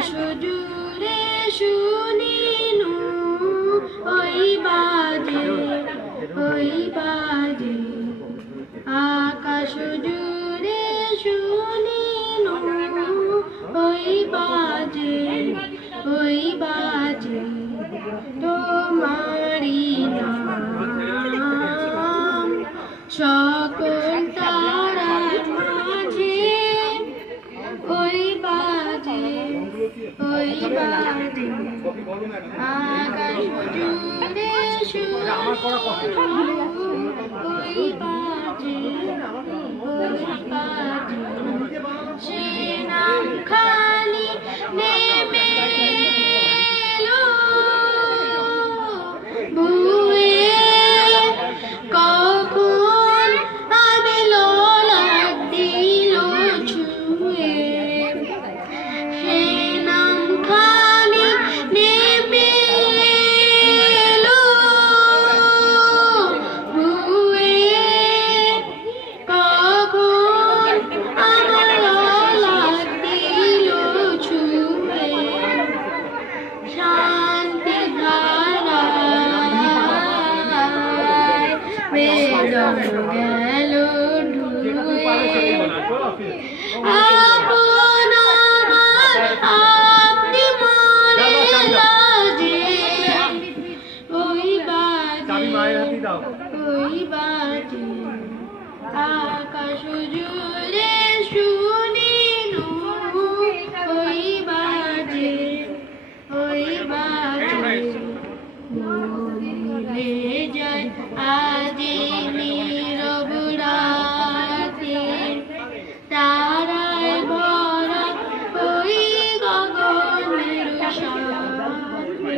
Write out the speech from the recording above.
আকাশ জুড়ে শুনিনু ওই বাজে আকাশ জুড়ে শুনিনু ওই বাজে তোমারি নাম সকল তারার মাঝে ওই বাজে আকাশ জুড়ে শুনিনু ওই বাজে সে নাম খালি নেমে এলো ভুয়ে কখন আবিল লাগ দিল ছুঁয়ে সে নাম খালি নেমে এলো ভুয়ে কখন আমার লাগ দিল ছুঁয়ে শান্তি ধারায় বেদন গেল ডুবে আপন আমার আপনি মনে লাজে ওই বাজে আকাশ জুড়ে শুনিনু ওই বাজে ভুলে যায় আজি নীরব রাতে তারায় ভরা ওই গগনের সাথে